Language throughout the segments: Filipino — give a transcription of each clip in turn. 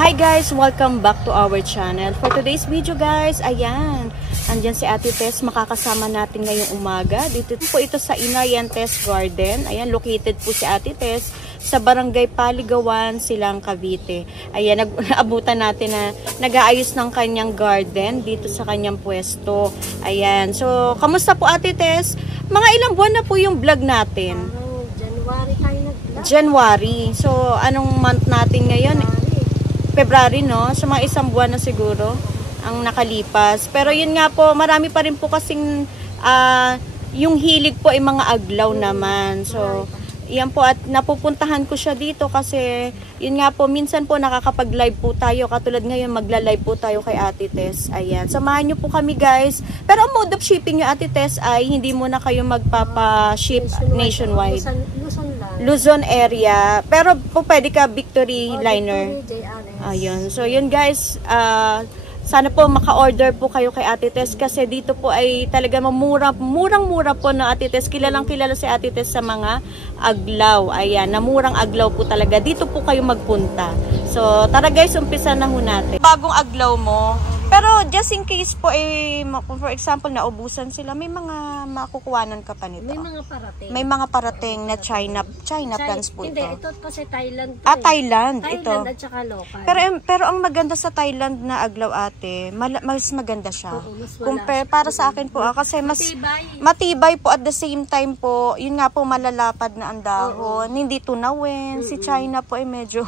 Hi guys! Welcome back to our channel. For today's video guys, ayan, andyan si Ate Tess, makakasama natin ngayong umaga. Dito po ito sa Inayantes Garden. Ayan, located po si Ate Tess sa Barangay Paligawan, Silang, Cavite. Ayan, naabutan natin na nag-aayos ng kanyang garden dito sa kanyang pwesto. Ayan, so kamusta po Ate Tess? Mga ilang buwan na po yung vlog natin? January tayo nag-vlog. January. So, anong month natin ngayon? February, no? So, mga isang buwan na siguro ang nakalipas. Pero yun nga po, marami pa rin po kasing yung hilig po ay mga aglaw naman. So, yan po at napupuntahan ko siya dito kasi yun nga po, minsan po nakakapag-live po tayo. Katulad ngayon, magla-live po tayo kay Ate Tess. Ayan. Samahan nyo po kami guys. Pero ang mode of shipping nyo Ate Tess ay hindi muna kayo magpapa-ship nationwide. Luzon area. Pero po pwede ka Victory Liner. Ayun. So yun guys, sana po maka-order po kayo kay Ate Tess kasi dito po ay talaga murang-mura po na Ate Tess. Kilalang kilala si Ate Tess sa mga aglaw. Ayan, na murang aglaw po talaga. Dito po kayo magpunta. So tara guys, umpisa na ho natin. Bagong aglaw mo. Pero just in case po for example naubusan sila, may mga makukuhanan ka pa nito. May mga parating. May mga parating na China plants po ito. Hindi, ito kasi Thailand. Thailand ito. Thailand at saka local. Pero ang maganda sa Thailand na aglaw Ate, mas maganda siya. Oo, mas Compare para sa akin po kasi mas matibay po at the same time po, yun nga po malalapad na ang dahon, hindi tunawin. Si China po ay medyo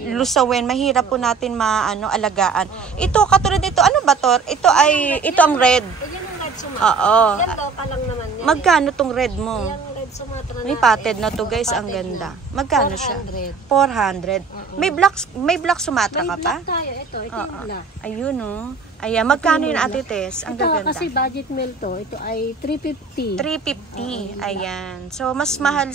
lusawin, mahirap po natin alagaan. Ito katulad ito, ano ba to? Ito ang red. Yan ang red Sumatra. Oo. Yan local lang naman yan. Magkano tong red mo? Yan red Sumatra na. May potted na to guys, ang ganda. Magkano 400. siya? 400. May black Sumatra ka pa? May black tayo. Ito yung black. Ayun oh. Ayan, magkano yun Ate Tess? Ang ito gaganda. kasi budget meal to. Ito ay 350. 350. Ayan. So, mas mahal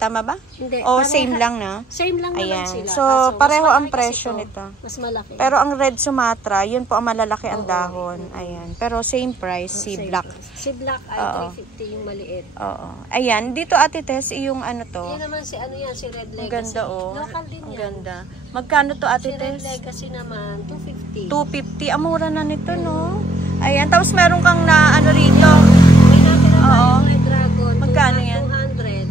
tama ba? Hindi. O same lang na? Same lang naman sila. So, pareho ang presyo nito. Mas malaki. Pero ang red Sumatra, yun po ang malalaki ang dahon. Ayan. Pero same price, si black. Si black ay 350 yung maliit. Oo. Ayan. Dito Ate Tess, yung ano to? Yan naman si si Red Legacy. Ang ganda oh. Local din ang yan. ganda. Magkano to Ate Si Red Tess? Legacy naman, 250. 250. Ang mura na nito, no? Ayan. Tapos meron kang rito. May natin na Oo. Red Dragon. Magkano yan?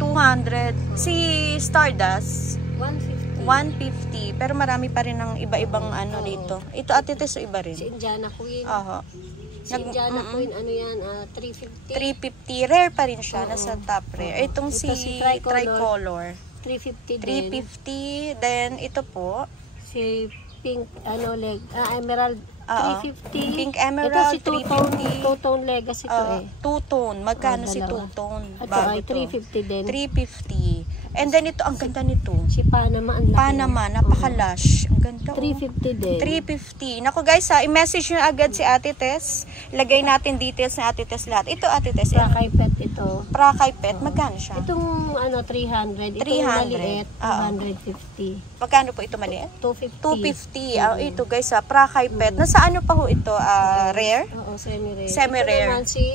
200. 200. Si Stardust? 150. 150. Pero marami pa rin ng iba-ibang dito. Ito Ate Tess, iba rin. Si Indiana Queen. Oho. Si Indiana Queen, 350. 350. Rare pa rin siya. Nasa top rare. Itong Ito si si Tricolor. 350 din. 350. Then, ito po. Si Pink, Emerald, 350. Pink Emerald, ito si 350. Two-tone Legacy to Two-tone. Magkano si dalawa. two-tone? Ito ay 350 din. 350. And then, ito, ang ganda nito. Si Panama, ang laki. Panama, napaka-lush. Ang ganda. 350 din. 350. Naku guys i-message nyo agad si Ate Tess. Lagay natin details na Ate Tess lahat. Ito Ate Tess. Prakay Pet ito. Prakay Pet. Magkano siya? Itong 300. Itong 300. maliit, 250. Magkano po ito maliit? 250. 250. Ito guys Prakay Pet. Nasa ano pa ho ito? Rare? Oo, semi-rare. Semi-rare. Ito naman si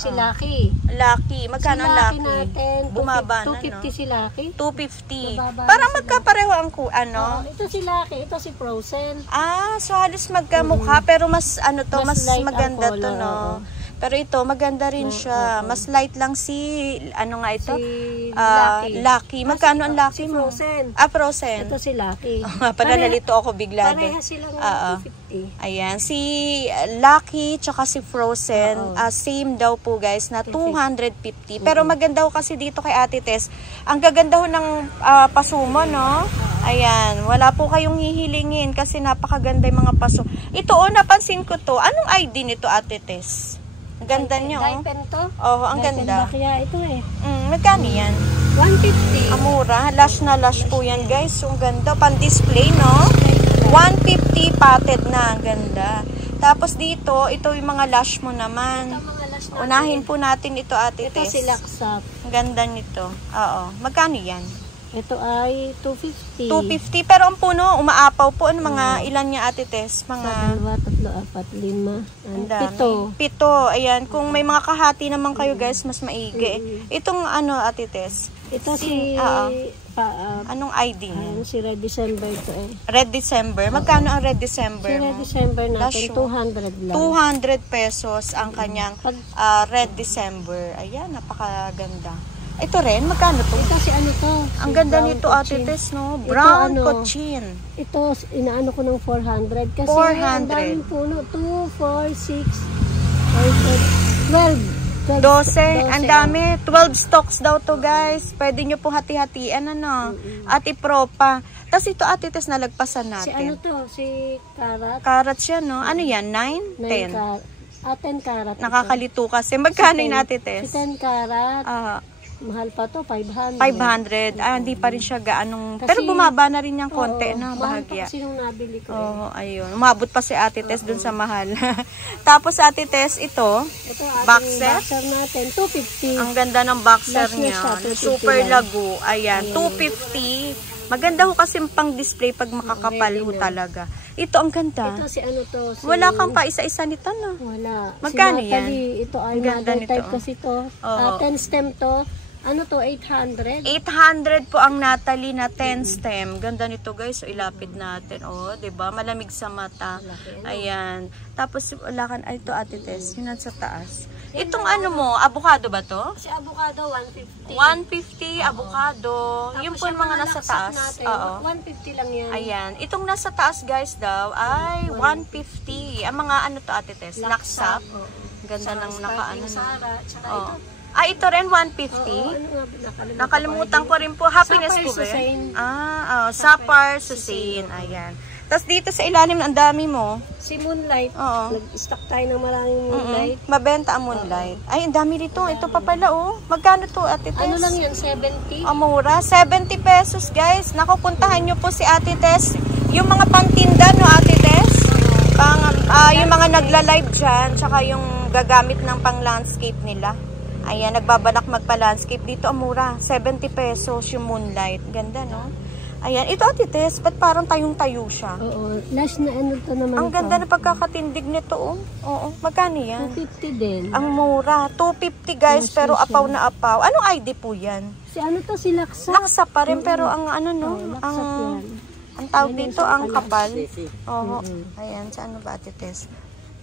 Lucky. Lucky. Magkano ang Lucky? Natin. Bumaba na, 250 no? si Lucky. 250. Bababa Parang na magkapareho ang ito si Lucky. Ito si Frozen. So halos magkamukha pero mas mas light maganda ang to color, no. Pero ito maganda rin siya. Mas light lang si nga ito? Si Lucky. Magkano ang Lucky mo? Frozen. Frozen. Ito si Lucky. Panalito ako bigla din. Pareha silang 250. Ayan, si Lucky tsaka si Frozen, same daw po guys na 250. Pero maganda ho kasi dito kay Ate Tess. Ang gaganda ho ng pasumo, no? Ayan, wala po kayong hihilingin kasi napakaganda yung mga paso. Ito napansin ko to. Anong ID nito Ate Tess? Ang ganda niya Dye pen to? Ang ganda. Kaya ito Magkano yan? 150. Amura, lash na lash po yan guys. Ang ganda, pan-display no? 150 potted na, ang ganda. Tapos dito, ito yung mga lash mo naman. Unahin po natin ito Ate Tess. Ito si Laksap. Ang ganda nito. Oo. Magkano yan? Ito ay 250. 250. Pero ang puno, umaapaw po. Mga ilan niya Ate Tess? Mga 2, 3, 4, 5, 6, 7, 8, 9, 10. 7. Ayan. Kung may mga kahati naman kayo guys, mas maigi. Itong Ate Tess? Ito si... Anong ID mo? Ayan, si Red December to eh. Red December. Magkano ang Red December Si Red mo? December natin, Lasyo. 200 lang. 200 pesos ang kanyang Pag- Red December. Ayan, napakaganda. Ito rin, magkano to? Ito si ano to? Ang si ganda brown nito, cochin. Ate Tess, no? Brown ano, cochin. Ito, inaano ko ng 400. Kasi 400. ang daming puno. 2, 4, 6, 12. 12, ang dami. 12 stocks daw to, guys. Pwede nyo po hati-hatian, ano? Ate Propa. Tapos ito, Ate Tess, nalagpasan Si ano natin. to? Si Karat. Carrots yan, no? Ano yan? 9? 10? 10 karat. ito. Nakakalito kasi. Magkano Si yun, 10 Ate Si Tess? 10 karat. Ah, Mahal pa to, 500. 500. Hindi pa rin siya gaanong... Kasi- pero bumaba na rin yung konti, Oo, na mahal pa bahagya. kasi nung nabili ko. Oo, ayun. Umabot pa si Ate Tess dun sa mahal. Tapos, Ate Tess, ito, Ito ating boxer. boxer natin, 250. Ang ganda ng boxer Last na niya. siya, 250 Super lang. lago. Ayan, 250. Maganda ho kasi pang display pag makakapal ho talaga. Ito, ang ganda. Ito si ano to? Si, Wala kang pa isa-isa nito, no? Wala. Magkano si yan? Natalie, ito ay Ang ganda mother nito, type oh. kasi to. Oo. 10 stem to. Ano to, 800? 800 po ang Natalie na 10 stem. Ganda nito, guys. So, ilapit natin. Oh, 'di ba? Malamig sa mata. Ayan. Tapos wala kan ay ito, Ate Tess, yun sa taas. Itong ano mo, avocado ba to? Si avocado, 150. 150 avocado. Yung po yung mga nasa laksak taas. natin, Oo. 150 lang yan. Ayan. Itong nasa taas, guys, daw ay 150. Ang mga ano to, Ate Tess? Laksak. Oo. Ganda ng nakaano. Sara, tsaka Oh. ito. Ito rin 150. Oo, ano nga ba, Nakalimutan ko rin po. Happiness Sapphire po ba yun? Susain. Sapphire Susain. Ayan. Tapos dito sa ilalim, ang dami mo. Si Moonlight. Oo. Nag-stock tayo ng maraming Moonlight. Mabenta ang Moonlight. Ay, ang dami rito. Ito pa pala, oh. Magkano to, Ate Tess? Ano lang yan, 70? Ang mura. 70 pesos, guys. Naku, puntahan nyo po si Ate Tess. Yung mga pantinda, no, Ate Tess? Yung mga nagla-live dyan, tsaka yung gagamit ng pang-landscape nila. Ayan, nagbabalak magpa-landscape. Dito ang mura, 70 pesos yung Moonlight. Ganda, no? Ayan, ito, Ate Tess, ba't parang tayong-tayo siya? Oo. Last na ano to naman Ang ganda na pagkakatindig nito, oh. Oo, magkano yan? 250 din. Ang mura, 250 guys, Yes, pero yes, apaw na apaw. Anong ID po yan? Si ano to, si Laksa. Laksa pa rin, pero ang ano, no? Laksa yan. Ang tawag dito, ang kapal. Oo. Ayan, sa ano ba, Ate Tess?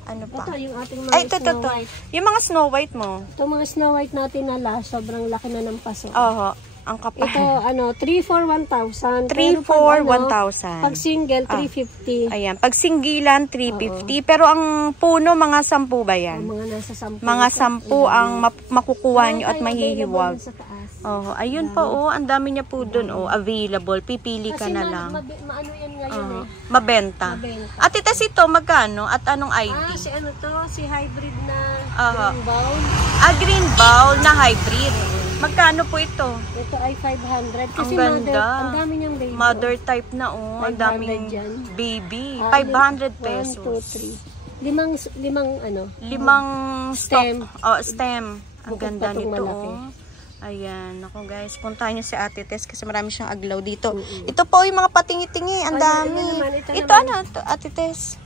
Ano pa? Ito yung ating mga Ay, ito, Snow ito. White. Yung mga Snow White mo. Ito mga Snow White natin na last, sobrang laki na ng paso. Oo. Ang kapal. Ito, ano, 3 for 1,000. 3 for 1,000. Pag single, 350. Ayan. Pag singgilan, 350. Pero ang puno, mga 10 ba yan? Mga nasa 10. Mga 10 ang makukuha nyo at mahihiwag. Sa taas. Oh, ayun pa, oh. Ang dami niya po dun, oh. Available. Pipili ka Kasi na lang. maano yan ngayon Mabenta. Mabenta. At ito ito, magkano? At anong ID? Si ano to, si hybrid na Aha. green bowl. Green bowl na hybrid. Magkano po ito? Ito ay 500. Kasi Ang ganda. ang dami niyang baby. Mother type na, oh. Ang 500 daming yan. baby. 500 1, pesos. 2, 3. Limang ano. Limang Stem. stock. Oh, stem. Ang Bukod ganda pa tong nito, malaki. oh. Ayan. Ako guys, puntahan nyo si Ate Tess kasi marami siyang aglaw dito. Ito po yung mga patingi-tingi. Ang dami. Ito ano, Ate Tess?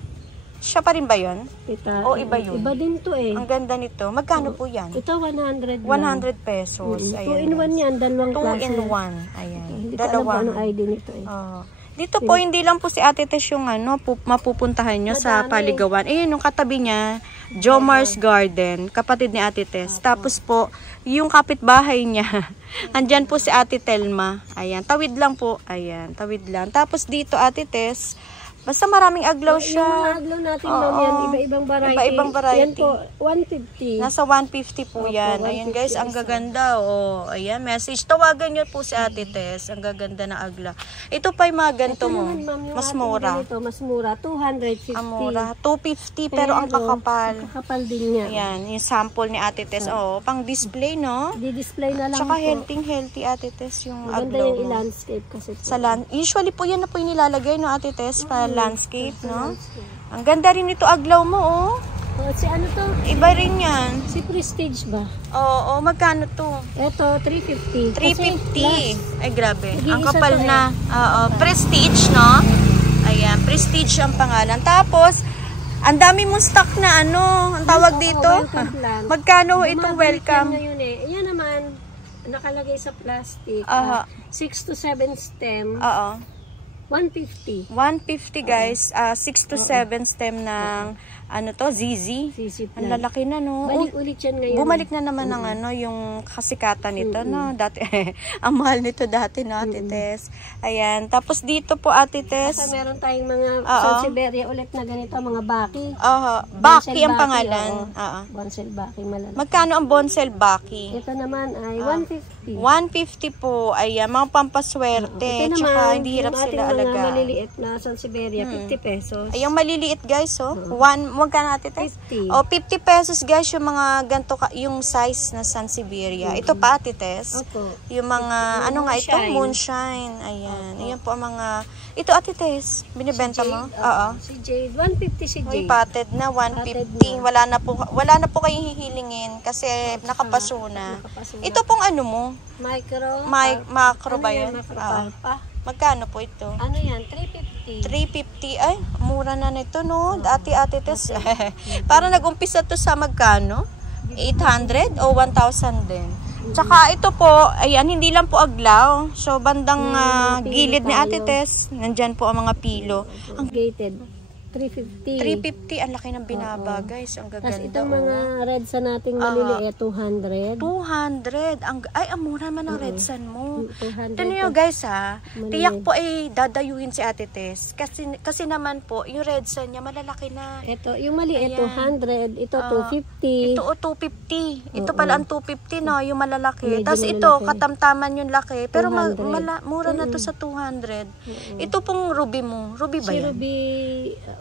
Siya pa rin ba yun? Ito. Iba yun. Iba din to eh. Ang ganda nito. Magkano po yan? Ito 100 lang. 100 pesos. 2 in 1 yan. Dalawang 2 klase. in 1. Ayan. Hindi ko alam kung anong ID nito eh. Dito po, hindi lang po si Ate Tess yung ano, mapupuntahan nyo sa Paligawan. Yung katabi niya, Jomar's Garden, kapatid ni Ate Tess. Tapos po, yung kapitbahay niya, andyan po si Ate Telma. Ayan, tawid lang po. Ayan, tawid lang. Tapos dito, Ate Tess, basta maraming aglaw siya. Yung mga aglaw natin ma'am yan, iba-ibang variety. Iba-ibang variety. Yan po, 150. Nasa 150 po Opo, yan. Ayan 150 guys, ang isa. gaganda. Oh, ayan, message. Tawagan nyo po si Ate Tess. Ang gaganda na agla. Ito pa yung mga ganito Ito mo. naman ma'am, yung Mas ating mura. ganito, mas mura, 250. Ang mura. 250 pero ang kakapal. Ang kakapal din niya. Ayan, yung sample ni Ate Tess. Oh, pang display, no? Di-display na lang Tsaka po. healthy Ate Tess yung Maganda aglaw yung mo. i-landscape kasi po. Usually po yan na po yung nilalagay, no, Ate Tess? Para landscape, no? Ang ganda rin ito aglaw mo, oh. Si ano to? Iba rin yan. Si Prestige ba? Oo, magkano to? Ito, 350. 350. Ay, grabe. Nag-iisa Ang kapal to, na. Oo, Prestige, no? Ayan, Prestige ang pangalan. Tapos, ang dami mong stock na ano, ang tawag dito. welcome plan. Magkano itong Bumabalik yan welcome? ngayon eh. Yan naman, nakalagay sa plastic. Aha. 6 to 7 stem, Oo. 150. 150 guys, 6 to 7 stem ng ano to, ZZ. Sisi Ang plant. lalaki na, no? Balik ulit yan ngayon. Bumalik na naman ng ano, yung kasikatan nito, no? Dati, ang mahal nito dati, no, Ate Tess? Ayan. Tapos dito po, Ate Tess. Saka meron tayong mga Oo. Sansevieria ulit na ganito, mga baki. Baki ang Baki, pangalan. oo. Oo. Bonsel baki, malalaki. Magkano ang bonsel baki? Ito naman ay 150. 150 po. Ayan, mga pampaswerte. Ito Tsaka naman, hindi hirap yung ating sila mga alagaan. maliliit na Sansevieria, 50 pesos. Ay, yung maliliit guys, oh. Magkano Ate Tess? 50. Oh, 50 pesos guys yung mga ganito yung size na Sansevieria. Ito pa, Ate Tess. Opo. Yung mga, ano nga ito? Moonshine. Moonshine. Ayan. Ayan po ang mga, ito Ate Tess, binibenta mo? Oo. Si Jade, 150 si May Jade. potted na, 150. Wala na po kayong hihilingin kasi nakapaso na. Nakapaso na. Ito pong ano mo? Micro. Macro ba Ano yan? yun? Macro Oo. palpa. Magkano po ito? Ano yan? 350. 350. Ay, mura na nito, no? Ate Tess. Para nag-umpisa to sa magkano? 800 o 1,000 din. Tsaka ito po, ayan, hindi lang po aglaw. So, bandang gilid ni Ate Tess, nandyan po ang mga pilo. Ang Gated. 350. 350, ang laki ng binaba, guys. Ang Tapos gaganda. itong mga red sa nating maliliit, 200. 200. Ang mura man ang red sun mo. 200. Ito niyo guys ha, Maliliit. tiyak po ay dadayuhin si Ate Tess. Kasi naman po, yung red sun niya malalaki na. Ito, yung maliit, Ayan. 200. Ito, 250. Ito o 250. Ito pala ang 250 no, yung malalaki. Medyo Tapos ito, malalaki. katamtaman yung laki. Pero 200. mura na to sa 200. Ito pong ruby mo. Ruby ba Si yan? Ruby,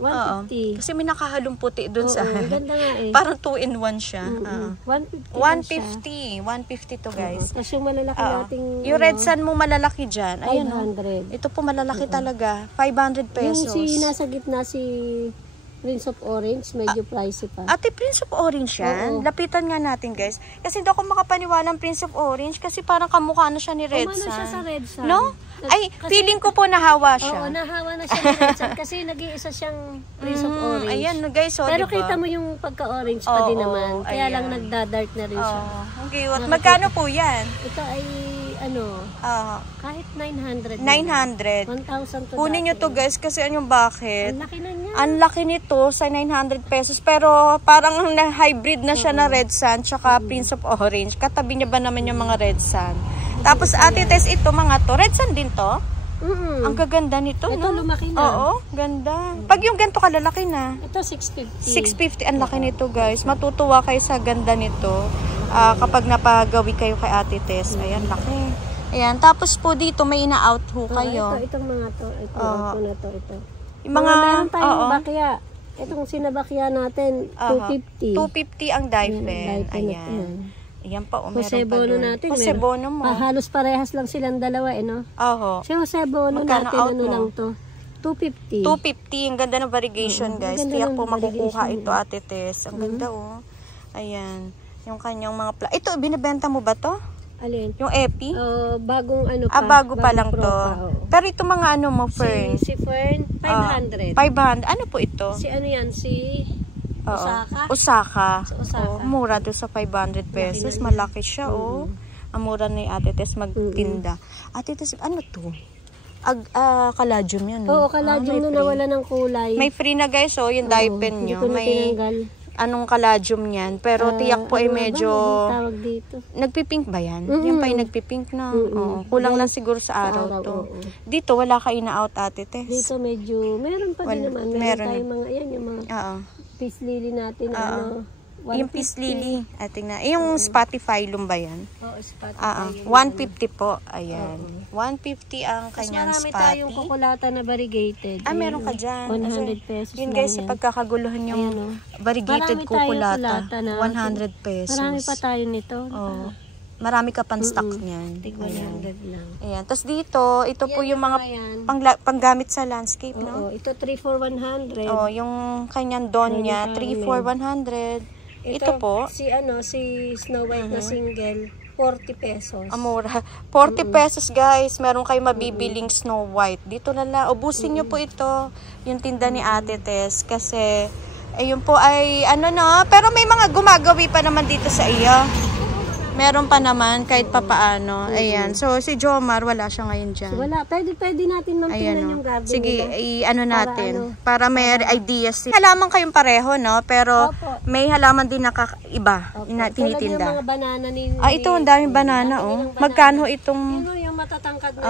Oo. 150. Kasi may nakahalong puti dun sa... Oo, ganda nga eh. Parang 2-in-1 siya. Oo. 150 lang siya. 150 to guys. Tapos yung malalaki Oo. nating Yung red sun mo malalaki dyan. Ayan o. 500. Ito po malalaki talaga. 500 Yung pesos. si nasa gitna si Prince of Orange, medyo pricey pa. Ate, Prince of Orange yan. Oo. Lapitan nga natin, guys. Kasi hindi ako makapaniwala ng Prince of Orange kasi parang kamukha na siya ni Red Umano Sun. siya sa Red Sun. No? Ay, Kasi- feeling ko po nahawa siya. Oo, nahawa na siya ng Red Sun kasi nag-iisa siyang Prince of Orange. Ayan, guys, so, Pero diba? kita mo yung pagka-orange pa din Oo, naman. Kaya ayan. lang nagda-dark na rin siya. Oh, ang cute. Magkano po yan? Ito ay ano, kahit 900. 900. 1,000 to Kunin nyo to, guys, kasi ano bakit? Ang laki na niya. Ang laki nito sa 900 pesos pero parang hybrid na siya na Red Sun tsaka Prince of Orange. Katabi niya ba naman yung mga Red Sun? Tapos Ate Tess, ito mga to, Red Sun din to? Ang gaganda nito, Ito no? lumaki na. Oo, ganda. Pag yung ganito kalalaki na, Ito 650. 650 ang laki nito, guys. Matutuwa kayo sa ganda nito kapag napagawi kayo kay Ate Tess. Ayan, laki. Ayan, tapos po dito may ina-out ho kayo. Itong mga to. Ito na to. Ito. Yung mga, meron tayong oo. bakya. Itong sinabakya natin, 250. 250 ang diaper. Diaper na Ayan. yan. Ayan pa, meron Jose pa Bono dun. natin. Jose Bono mo. Halos parehas lang silang dalawa, no? Oho. Si Jose Bono Magkano natin, out ano mo? lang to? 250. 250. Ang ganda ng variegation, Oo, guys. ang ganda Tiyak ng po makukuha variegation ito, Ate Tess. Ang ganda, oh. Ayan. Yung kanyang mga Ito, binibenta mo ba to? Alin? Yung epi? Bagong ano pa. Bago pa lang pro to. pa, oo. Pero ito mga ano mo, Fern? Si Fern, 500. 500. Ano po ito? Si ano yan? Si Oo. Osaka. Osaka. Sa Osaka. Oh, mura doon sa 500 pesos. Malaki siya, oh. Ang mura ni Ate Tess magtinda. Ate Tess, ano to? Kaladium yun. Oo, kaladium may na free. nawala ng kulay. May free na, guys, oh. Yung diaper Hindi nyo. ko na May tinanggal. anong kaladium yan. Pero tiyak po ay Ano nga ba? medyo... Anong tawag dito? Nagpipink ba yan? Yung pa yung nagpipink na. Oo. Kulang lang siguro sa araw to. oo. Dito, wala ka ina-out, Ate Tess. Dito medyo, meron pa din naman. Meron meron. tayong mga, yan, yung mga Oo. peace lily natin. Ano, Yung peace lily. Ating na. Yung Spotify ba yan? Oo, Spotify. 150 po. Ayan. 150 ang Mas kanyang marami spotty. tayong kukulata na variegated. Meron ka dyan. 100 pesos Yun lang guys, sa yan. pagkakaguluhan yung Ayan, oh. variegated Marami tayong kukulata. kulata na- 100 pesos. Marami pa tayo nito. Oh. Marami ka pang stock niyan. Tig Ayan. 100 lang. Ayan. Tapos dito, ito po yung mga Ayan. panggamit sa landscape, no? Oo, ito 3 for 100. Oh, yung kanyang don niya, 3 for 100. Ito po, Si Snow White na single, 40 pesos. amura. 40 pesos, guys. Meron kayo mabibiling Snow White. Dito na lang. Ubusin nyo po ito. Yung tinda ni Ate Tess. Kasi, ayun po ay, ano na. Pero may mga gumagawi pa naman dito sa iyo. Meron pa naman kahit papaano. Ayan. So, si Jomar, wala siya ngayon dyan. So, wala. Pwede natin Ayan, mampinan oh. yung garden Sige, nila. ano natin. Para may ideas. Halaman kayong pareho, no? Pero Opo. may halaman din nakaiba. Opo. Na Tulad tinitinda. yung mga banana ni... Ito, ang daming banana, dami oh. nilang banana. Magkano itong... Yun o, yung matatangkad na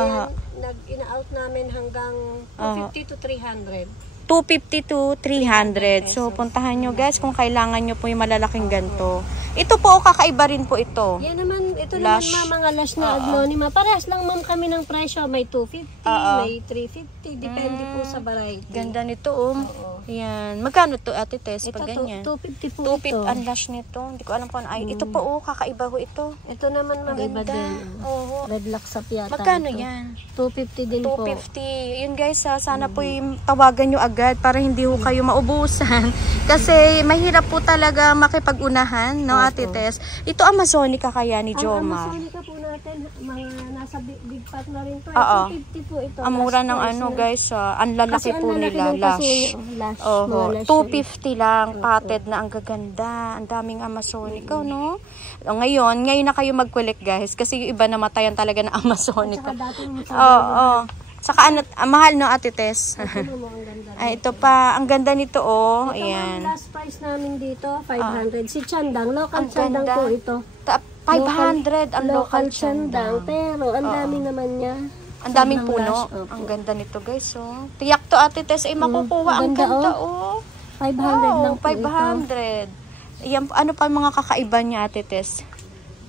yan, ina-out namin hanggang 250 to 300. 250 to 300. So, puntahan nyo guys kung kailangan nyo po yung malalaking ganito. Ito po, kakaiba rin po ito. Yan naman, ito Lash. naman mga lash na aglonema. Parehas lang ma'am kami ng presyo. May 250, may 350. Depende po sa variety. Ganda nito, Yan. Magkano to, Ate Tess, Ito, pag ganyan? 250 po 250 ito. ang lash nito. Hindi ko alam kung ano. Ay, ito po, kakaiba ho ito. Ito naman maganda din. Oo. Red Laxap yata. Magkano ito. yan? 250 din po. 250. Yun guys, sana po yung tawagan nyo agad para hindi ho kayo maubusan. Kasi mahirap po talaga makipag-unahan, no, Ate Tess? Ito Amazonica kaya ni Jomar. Ang Amazonica po natin, mga nasa big pot na rin to. Oo. 250 po ito. Amura ng Last ano price na. guys, ang lalaki Kasi po ang lalaki nila, ng lash. paso- lash. Oho, Mga lash 250 lang, potted na ang gaganda. Ang daming Amazonica, no? O, ngayon na kayo mag-collect guys, kasi yung iba namatayan talaga ng Amazonica. Saka dati yung Oo. Saka ano, mahal no, Ate Tess? Ito mo, ang ganda. Ay, ito pa, ang ganda nito, oh. Ito Ayan. ang last price namin dito, 500. Si Chandang, local Ang Chandang ganda. po ito. 500 ang local Chandang. Chandang. Pero ang dami naman niya. Ang daming Sobrang puno. lash, opo. Ang ganda nito, guys, oh. Tiyak to, Ate Tess, ay makukuha. Ang ang ganda, ganda, oh. 500 Wow, lang po 500. Yan, ano pa mga kakaiba niya, Ate Tess?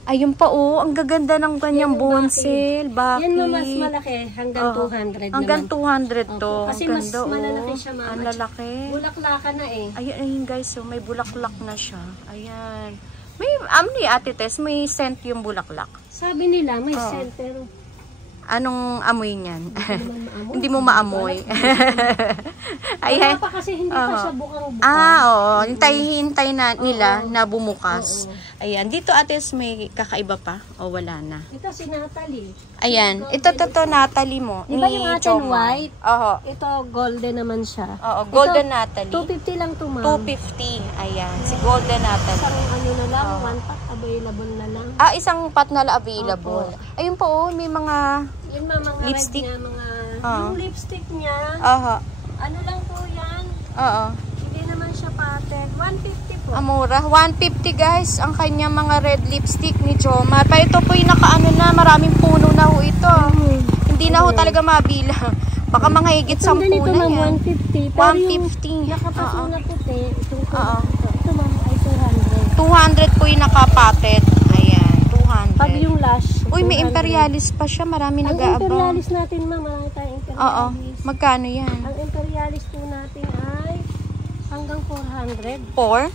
Ayun pa, oh. Ang gaganda ng kanyang bonsel. ito. Bakit? Yan mo mas malaki, hanggang 200 Hanggang naman. 200 to. Opo, kasi Ang mas ganda, malalaki oh. siya, ma'am. Ang lalaki. Bulaklakan na eh. Ayun, guys, so may bulaklak na siya. Ayan. May, ni Ate Tess, may scent yung bulaklak. Sabi nila, may scent, pero Anong amoy niyan? naman maamoy. Hindi mo maamoy. Wala pa kasi hindi pa siya bukang-buka. Oo. Hintay na nila na bumukas. Ayan. Dito, Ates, may kakaiba pa? O wala na? Ito si Natalie. Ayan. Ito, Natalie mo. Di ba yung atin Jomar. white? Oo. Ito, golden naman siya. Oo. Golden Ito, Natalie. 250 lang to, ma'am. 250. Ayan. Si Golden Natalie. Isang ano na lang, one pack available na lang. Isang pat na available. Ayun po, oh, may mga... Yun mga Lipstick? red niya, mga... Oo. Yung lipstick niya, Aha. ano lang po yan. Oo. Hindi naman siya pattern. 150 po. Amura. 150 guys, ang kanya mga red lipstick ni Jomar. Pa ito po yung nakaano na, maraming puno na ho ito. Hindi na ho talaga mabilang. Baka mga higit 10 Itong ganito, na ma'am, yan. 150. Pero yung 150. nakapaso na puti, itong Oo. ito ma'am ay 200 200. po yung nakapatet. Ayan, 200. Pag yung lash, Uy, may 200. imperialis pa siya. Marami Ang nag-aabang. imperialis natin, ma'am, marami tayong Oo. imperialis. Magkano yan? Ang imperialis po natin ay hanggang 400. 4?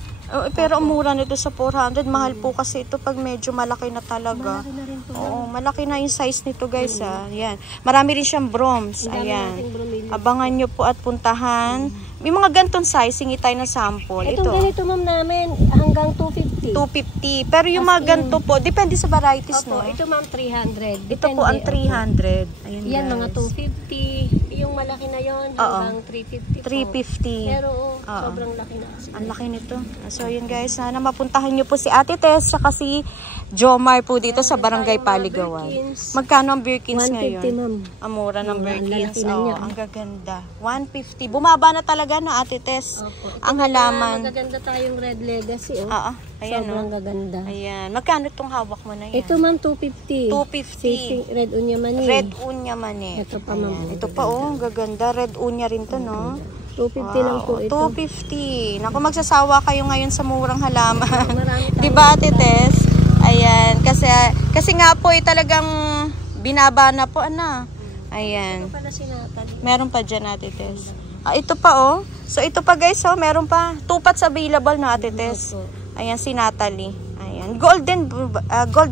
Pero mura nito sa 400. Mahal po kasi ito pag medyo malaki na talaga. Malaki na rin po. Oo, malaki na yung size nito guys. Ayan. Marami rin siyang bronze. Ang dami Ayan. nating bromeliad. Abangan nyo po at puntahan. May mga gantong size. Hingi tayo ng sample. Itong Ito. ganito, ma'am, namin hanggang 250. 250. Pero yung mga ganito po, depende sa varieties, Opo, no? ito ma'am 300. Ito po ang 300. Ayun, Yan guys. mga 250. Yung malaki na yon hanggang 350 po. 350. Pero Oo. sobrang laki na kasi. Ang laki nito. So, yun guys. Sana mapuntahan nyo po si Ate Tess saka si Jomar po dito sa Barangay Paligawan. Birkins. Magkano ang Birkins 150, ngayon? ma'am. Amura ng Mura, ang Birkins. lalaki na Oh, niya. ang gaganda. 150. Bumaba na talaga na Ate Tess. Opo. Ito Ang na, halaman. magaganda tayong Red Legacy. Oh. Oo. Ayan, Sobrang no? gaganda. Ayan. Magkano itong hawak mo na yan? Ito ma'am 250. 250. Red Unya Mani. Red unya man eh. Ito pa, ma'am. Ayan. Ito pa oh, ang gaganda. Red unya rin to, no? 250 lang po ito. 250. Naku, magsasawa kayo ngayon sa murang halaman. Marami Di ba, Ate Tess? Ayan. Kasi nga po, talagang binaba na po, ana. Ayan. Ito pala si Natalie. Meron pa dyan, Ate Tess. Ito pa, oh. So, ito pa, guys, oh. Meron pa. 2 pots available na, Ate Tess. Opo. Ayan, si Natalie. Ayan. Golden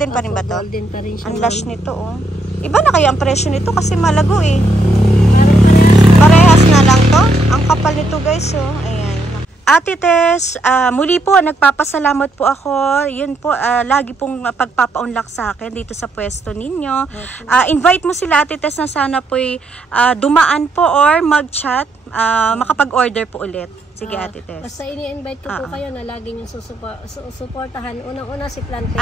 pa rin ba to? Golden pa rin siya. Ang ma'am. lash nito, oh. Iba na kaya ang presyo nito kasi malago, eh. Parang parehas. Parehas na lang to. Ang kapal nito, guys, oh. Ayan. Ate Tess, muli po, nagpapasalamat po ako. Yun po, lagi pong pagpapaunlak sa akin dito sa pwesto ninyo. Invite mo sila, Ate Tess, na sana po dumaan po or mag-chat, makapag-order po ulit. Sige, Ate Tess. Basta ini-invite ko po kayo na lagi niyong susuportahan. Unang-una si Plantay.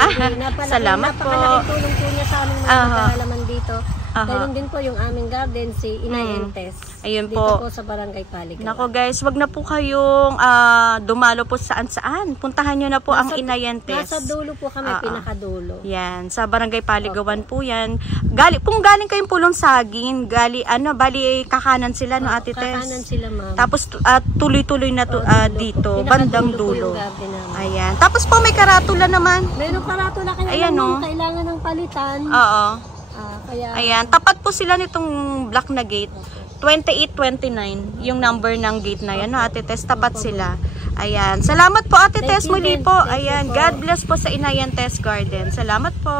Salamat po. Napakalaking tulong po niya sa aming mga nagkakalaman dito. Dahil din po yung aming garden, si Inay Entes. Ayun dito po. po sa Barangay Paligawan. Nako guys, wag na po kayong dumalo po saan-saan. Puntahan nyo na po ang Inay Entes. Nasa dulo po kami, pinakadulo. Yan, sa Barangay Paligawan po yan. Kung galing kayong Pulong Saging, bali kakanan sila no Ate Tess. Kakanan sila, ma'am. Tapos tuloy-tuloy na dito, bandang dulo. Po yung garden namin. Ayan. Tapos po may karatula naman. Meron karatula kaya Ayan, naman, kailangan ng palitan. Oo. Kaya, Ayan, tapat po sila nitong black na gate. 2829 yung number ng gate na yan, no, Ate Tess, tapat sila. Ayan, salamat po Ate Tess muli po. Ayan, God bless po sa Inay Entes Garden. Salamat po.